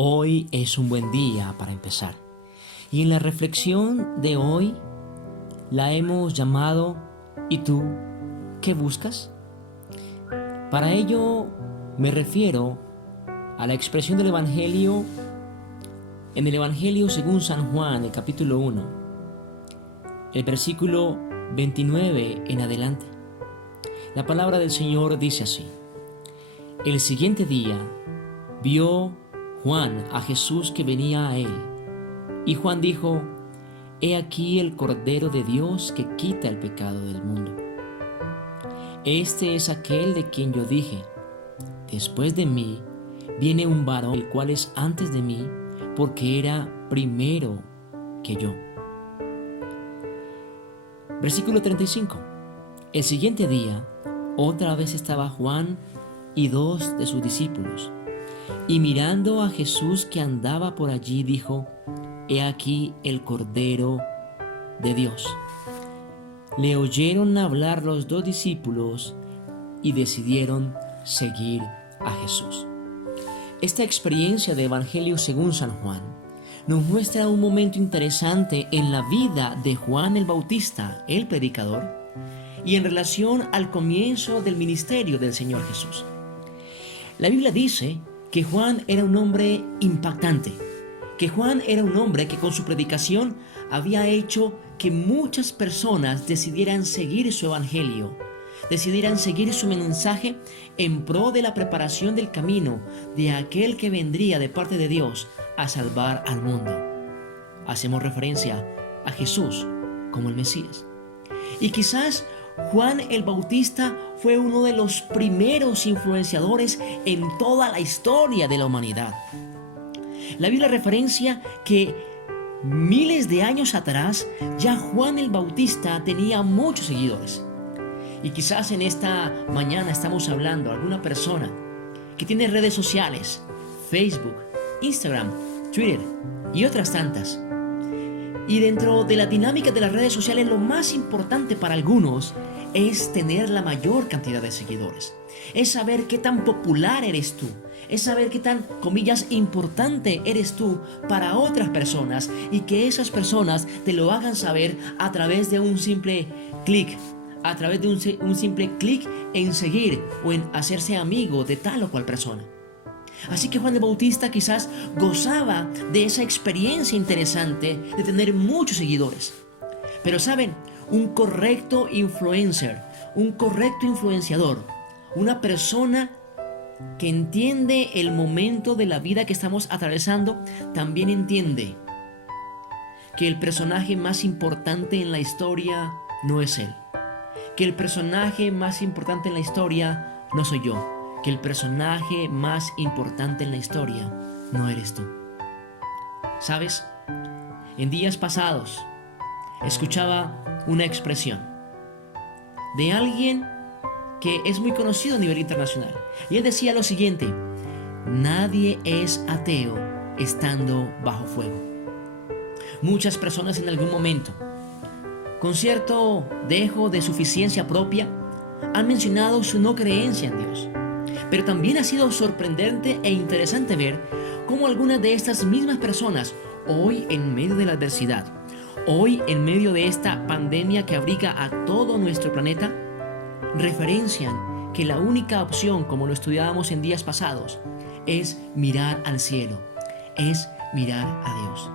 Hoy es un buen día para empezar. Y en la reflexión de hoy la hemos llamado ¿y tú qué buscas? Para ello me refiero a la expresión del Evangelio en el Evangelio según San Juan, el capítulo 1, el versículo 29 en adelante. La palabra del Señor dice así: El siguiente día vio Juan a Jesús que venía a él, y Juan dijo: He aquí el Cordero de Dios que quita el pecado del mundo. Este es aquel de quien yo dije: Después de mí viene un varón, el cual es antes de mí, porque era primero que yo. Versículo 35. El siguiente día, otra vez estaba Juan y 2 de sus discípulos, y mirando a Jesús que andaba por allí, dijo: He aquí el Cordero de Dios. Le oyeron hablar los 2 discípulos y decidieron seguir a Jesús. Esta experiencia de Evangelio según San Juan nos muestra un momento interesante en la vida de Juan el Bautista, el predicador, y en relación al comienzo del ministerio del Señor Jesús. La Biblia dice que Juan era un hombre impactante, que Juan era un hombre que con su predicación había hecho que muchas personas decidieran seguir su evangelio, decidieran seguir su mensaje en pro de la preparación del camino de aquel que vendría de parte de Dios a salvar al mundo. Hacemos referencia a Jesús como el Mesías. Y quizás Juan el Bautista fue uno de los primeros influenciadores en toda la historia de la humanidad. La Biblia referencia que miles de años atrás ya Juan el Bautista tenía muchos seguidores. Y quizás en esta mañana estamos hablando a alguna persona que tiene redes sociales, Facebook, Instagram, Twitter y otras tantas. Y dentro de la dinámica de las redes sociales, lo más importante para algunos es tener la mayor cantidad de seguidores. Es saber qué tan popular eres tú. Es saber qué tan, comillas, importante eres tú para otras personas, y que esas personas te lo hagan saber a través de un simple clic, a través de un simple clic en seguir o en hacerse amigo de tal o cual persona. Así que Juan el Bautista quizás gozaba de esa experiencia interesante de tener muchos seguidores. Pero saben, un correcto influencer, un correcto influenciador, una persona que entiende el momento de la vida que estamos atravesando, también entiende que el personaje más importante en la historia no es él, que el personaje más importante en la historia no soy yo, que el personaje más importante en la historia no eres tú. ¿Sabes? En días pasados escuchaba una expresión de alguien que es muy conocido a nivel internacional, y él decía lo siguiente: nadie es ateo estando bajo fuego. Muchas personas en algún momento, con cierto dejo de suficiencia propia, han mencionado su no creencia en Dios. Pero también ha sido sorprendente e interesante ver cómo algunas de estas mismas personas, hoy en medio de la adversidad, hoy en medio de esta pandemia que abriga a todo nuestro planeta, referencian que la única opción, como lo estudiábamos en días pasados, es mirar al cielo, es mirar a Dios.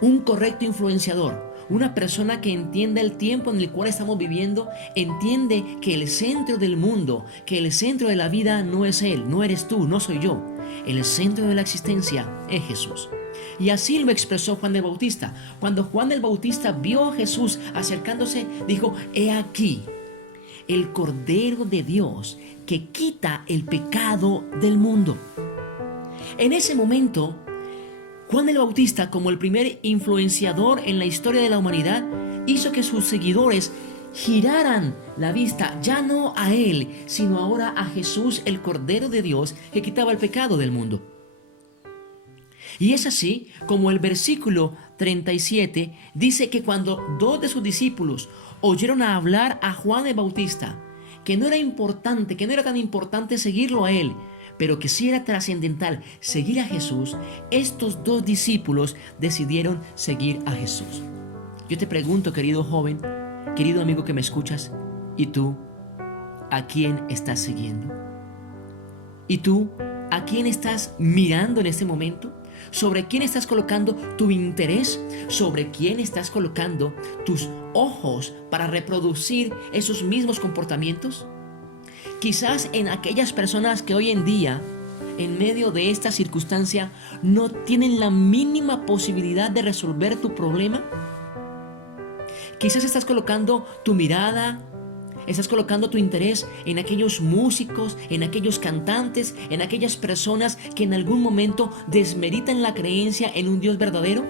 Un correcto influenciador, una persona que entienda el tiempo en el cual estamos viviendo, entiende que el centro del mundo, que el centro de la vida no es Él, no eres tú, no soy yo. El centro de la existencia es Jesús. Y así lo expresó Juan el Bautista. Cuando Juan el Bautista vio a Jesús acercándose, dijo: He aquí el Cordero de Dios que quita el pecado del mundo. En ese momento, Juan el Bautista, como el primer influenciador en la historia de la humanidad, hizo que sus seguidores giraran la vista ya no a él, sino ahora a Jesús, el Cordero de Dios que quitaba el pecado del mundo. Y es así como el versículo 37 dice que cuando 2 de sus discípulos oyeron a hablar a Juan el Bautista, que no era tan importante seguirlo a él, pero que sí era trascendental seguir a Jesús, estos dos discípulos decidieron seguir a Jesús. Yo te pregunto, querido joven, querido amigo que me escuchas, ¿y tú a quién estás siguiendo? ¿Y tú a quién estás mirando en este momento? ¿Sobre quién estás colocando tu interés? ¿Sobre quién estás colocando tus ojos para reproducir esos mismos comportamientos? Quizás en aquellas personas que hoy en día, en medio de esta circunstancia, no tienen la mínima posibilidad de resolver tu problema. Quizás estás colocando tu mirada, estás colocando tu interés en aquellos músicos, en aquellos cantantes, en aquellas personas que en algún momento desmeritan la creencia en un Dios verdadero.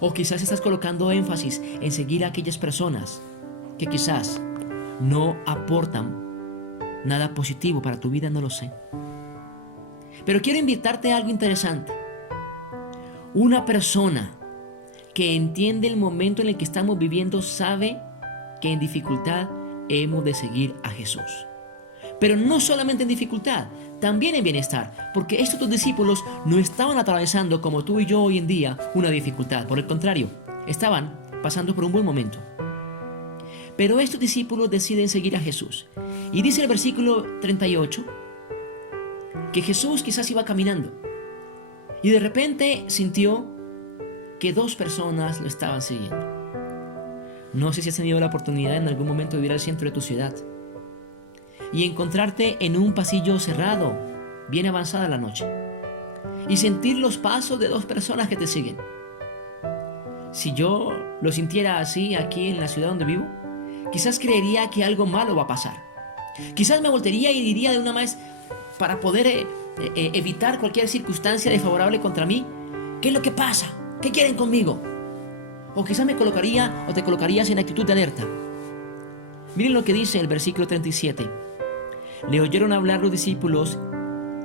O quizás estás colocando énfasis en seguir a aquellas personas que quizás no aportan nada positivo para tu vida, no lo sé. Pero quiero invitarte a algo interesante. Una persona que entiende el momento en el que estamos viviendo sabe que en dificultad hemos de seguir a Jesús. Pero no solamente en dificultad, también en bienestar, porque estos dos discípulos no estaban atravesando como tú y yo hoy en día una dificultad. Por el contrario, estaban pasando por un buen momento. Pero estos discípulos deciden seguir a Jesús. Y dice el versículo 38 que Jesús quizás iba caminando y de repente sintió que dos personas lo estaban siguiendo. No sé si has tenido la oportunidad en algún momento de ir al centro de tu ciudad y encontrarte en un pasillo cerrado, bien avanzada la noche, y sentir los pasos de dos personas que te siguen. Si yo lo sintiera así aquí en la ciudad donde vivo, quizás creería que algo malo va a pasar. Quizás me voltearía y diría de una vez, para poder evitar cualquier circunstancia desfavorable contra mí, ¿qué es lo que pasa? ¿Qué quieren conmigo? O quizás me colocaría o te colocarías en actitud de alerta. Miren lo que dice el versículo 37. Le oyeron hablar los discípulos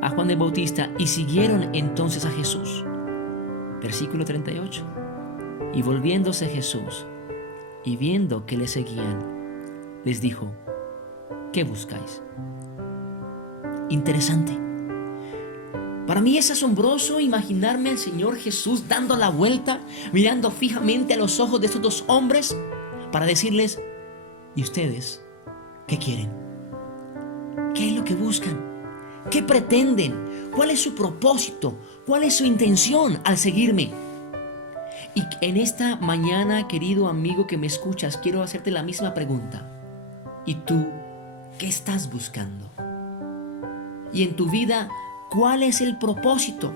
a Juan el Bautista y siguieron entonces a Jesús. Versículo 38. Y volviéndose Jesús y viendo que le seguían, les dijo, ¿qué buscáis? Interesante. Para mí es asombroso imaginarme al Señor Jesús dando la vuelta, mirando fijamente a los ojos de estos dos hombres para decirles, ¿y ustedes qué quieren? ¿Qué es lo que buscan? ¿Qué pretenden? ¿Cuál es su propósito? ¿Cuál es su intención al seguirme? Y en esta mañana, querido amigo que me escuchas, quiero hacerte la misma pregunta. ¿Y tú qué estás buscando? Y en tu vida, ¿cuál es el propósito?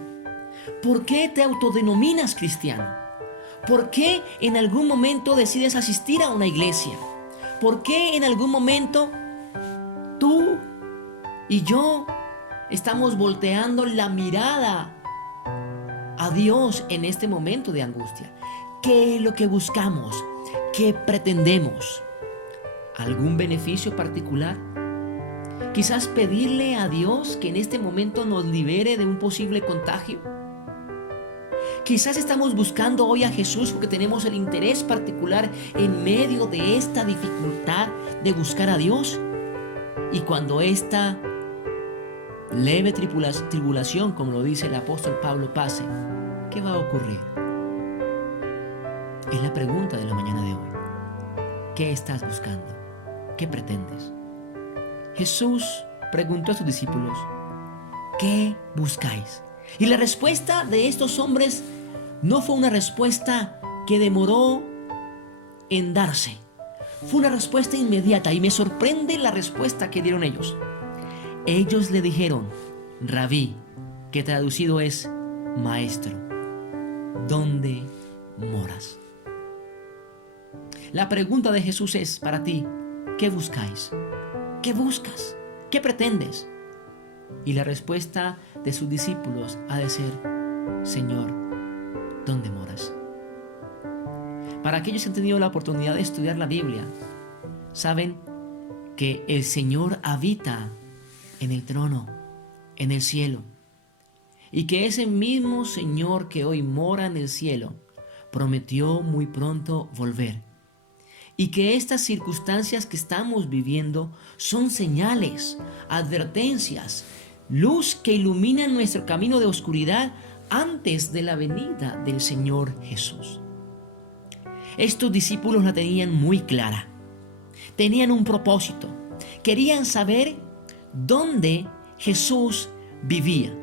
¿Por qué te autodenominas cristiano? ¿Por qué en algún momento decides asistir a una iglesia? ¿Por qué en algún momento tú y yo estamos volteando la mirada a Dios en este momento de angustia? ¿Qué es lo que buscamos? ¿Qué pretendemos? ¿Algún beneficio particular? Quizás pedirle a Dios que en este momento nos libere de un posible contagio. Quizás estamos buscando hoy a Jesús porque tenemos el interés particular en medio de esta dificultad de buscar a Dios. Y cuando esta leve tribulación, como lo dice el apóstol Pablo, pase, ¿qué va a ocurrir? Es la pregunta de la mañana de hoy. ¿Qué estás buscando? ¿Qué pretendes? Jesús preguntó a sus discípulos, ¿qué buscáis? Y la respuesta de estos hombres no fue una respuesta que demoró en darse. Fue una respuesta inmediata y me sorprende la respuesta que dieron ellos. Ellos le dijeron, Rabí, que traducido es maestro, ¿dónde moras? La pregunta de Jesús es para ti, ¿qué buscáis? ¿Qué buscas? ¿Qué pretendes? Y la respuesta de sus discípulos ha de ser, Señor, ¿dónde moras? Para aquellos que han tenido la oportunidad de estudiar la Biblia, saben que el Señor habita en el trono, en el cielo, y que ese mismo Señor que hoy mora en el cielo prometió muy pronto volver. Y que estas circunstancias que estamos viviendo son señales, advertencias luz que ilumina nuestro camino de oscuridad antes de la venida del Señor Jesús. Estos discípulos la tenían muy clara. Tenían un propósito. Querían saber dónde Jesús vivía.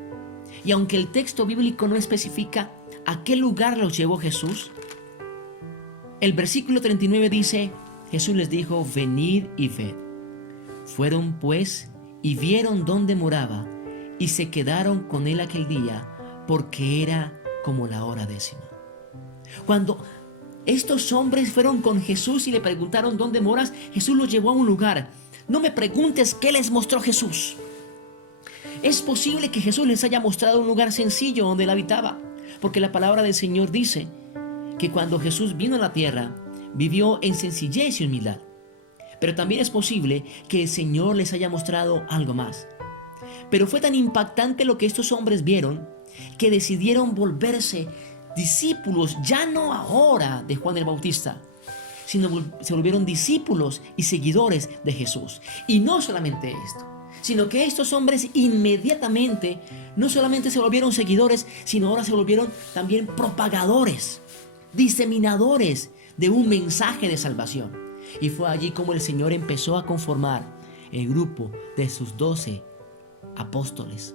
Y aunque el texto bíblico no especifica a qué lugar los llevó Jesús, el versículo 39 dice: Jesús les dijo: venid y ved. Fueron pues y vieron dónde moraba, y se quedaron con él aquel día, porque era como la hora 10. Cuando estos hombres fueron con Jesús y le preguntaron: ¿dónde moras?, Jesús los llevó a un lugar. No me preguntes qué les mostró Jesús. Es posible que Jesús les haya mostrado un lugar sencillo donde él habitaba, porque la palabra del Señor dice que cuando Jesús vino a la tierra, vivió en sencillez y humildad. Pero también es posible que el Señor les haya mostrado algo más. Pero fue tan impactante lo que estos hombres vieron, que decidieron volverse discípulos, ya no ahora de Juan el Bautista, sino se volvieron discípulos y seguidores de Jesús. Y no solamente esto, sino que estos hombres inmediatamente no solamente se volvieron seguidores, sino ahora se volvieron también propagadores, diseminadores de un mensaje de salvación. Y fue allí como el Señor empezó a conformar el grupo de sus 12 apóstoles.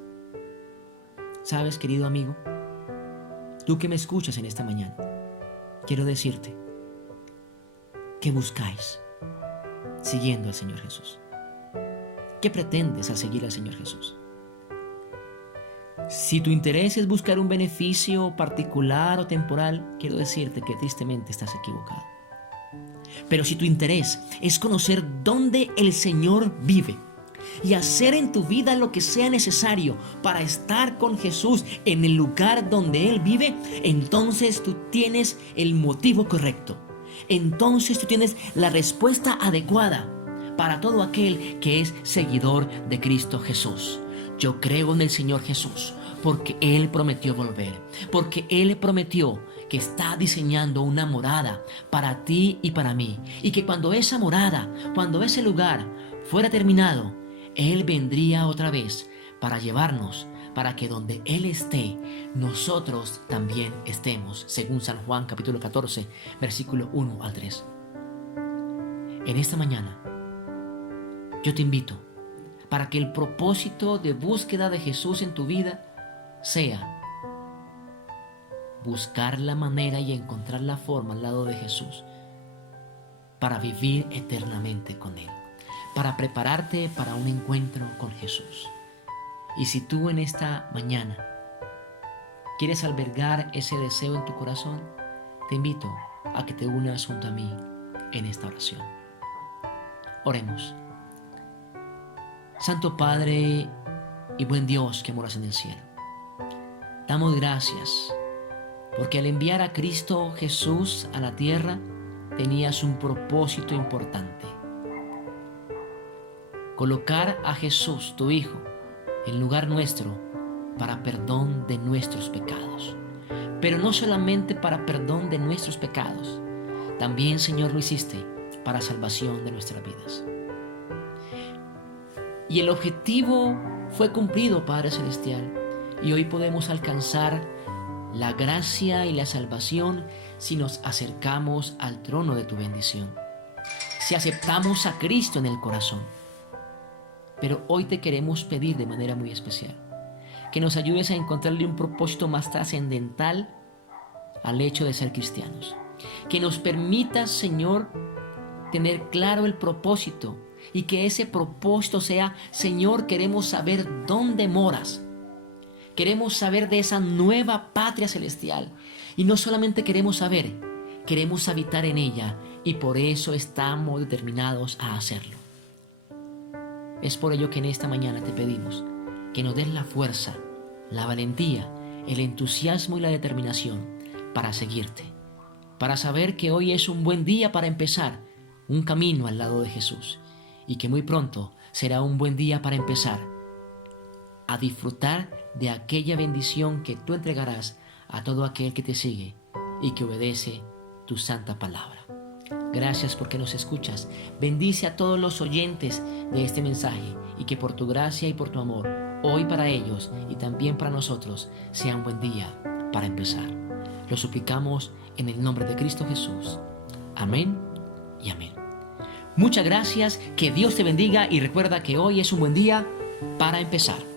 ¿Sabes, querido amigo? Tú que me escuchas en esta mañana, quiero decirte: ¿qué buscáis siguiendo al Señor Jesús? ¿Qué pretendes al seguir al Señor Jesús? Si tu interés es buscar un beneficio particular o temporal, quiero decirte que tristemente estás equivocado. Pero si tu interés es conocer dónde el Señor vive y hacer en tu vida lo que sea necesario para estar con Jesús en el lugar donde Él vive, entonces tú tienes el motivo correcto. Entonces tú tienes la respuesta adecuada para todo aquel que es seguidor de Cristo Jesús. Yo creo en el Señor Jesús porque Él prometió volver, porque Él prometió que está diseñando una morada para ti y para mí, y que cuando esa morada, cuando ese lugar fuera terminado, Él vendría otra vez para llevarnos, para que donde Él esté, nosotros también estemos, según San Juan capítulo 14, versículo 1 al 3. En esta mañana, yo te invito para que el propósito de búsqueda de Jesús en tu vida sea buscar la manera y encontrar la forma al lado de Jesús para vivir eternamente con Él, para prepararte para un encuentro con Jesús. Y si tú en esta mañana quieres albergar ese deseo en tu corazón, te invito a que te unas junto a mí en esta oración. Oremos. Santo Padre y buen Dios que moras en el cielo, damos gracias porque al enviar a Cristo Jesús a la tierra tenías un propósito importante: colocar a Jesús, tu Hijo, en lugar nuestro para perdón de nuestros pecados. Pero no solamente para perdón de nuestros pecados, también, Señor, lo hiciste para salvación de nuestras vidas. Y el objetivo fue cumplido, Padre Celestial, y hoy podemos alcanzar la gracia y la salvación si nos acercamos al trono de tu bendición, si aceptamos a Cristo en el corazón. Pero hoy te queremos pedir de manera muy especial que nos ayudes a encontrarle un propósito más trascendental al hecho de ser cristianos. Que nos permitas, Señor, tener claro el propósito, y que ese propósito sea: Señor, queremos saber dónde moras. Queremos saber de esa nueva patria celestial. Y no solamente queremos saber, queremos habitar en ella, y por eso estamos determinados a hacerlo. Es por ello que en esta mañana te pedimos que nos des la fuerza, la valentía, el entusiasmo y la determinación para seguirte, para saber que hoy es un buen día para empezar un camino al lado de Jesús, y que muy pronto será un buen día para empezar a disfrutar de aquella bendición que tú entregarás a todo aquel que te sigue y que obedece tu santa palabra. Gracias porque nos escuchas. Bendice a todos los oyentes de este mensaje, y que por tu gracia y por tu amor hoy para ellos y también para nosotros sea un buen día para empezar. Lo suplicamos en el nombre de Cristo Jesús. Amén y amén. Muchas gracias, que Dios te bendiga y recuerda que hoy es un buen día para empezar.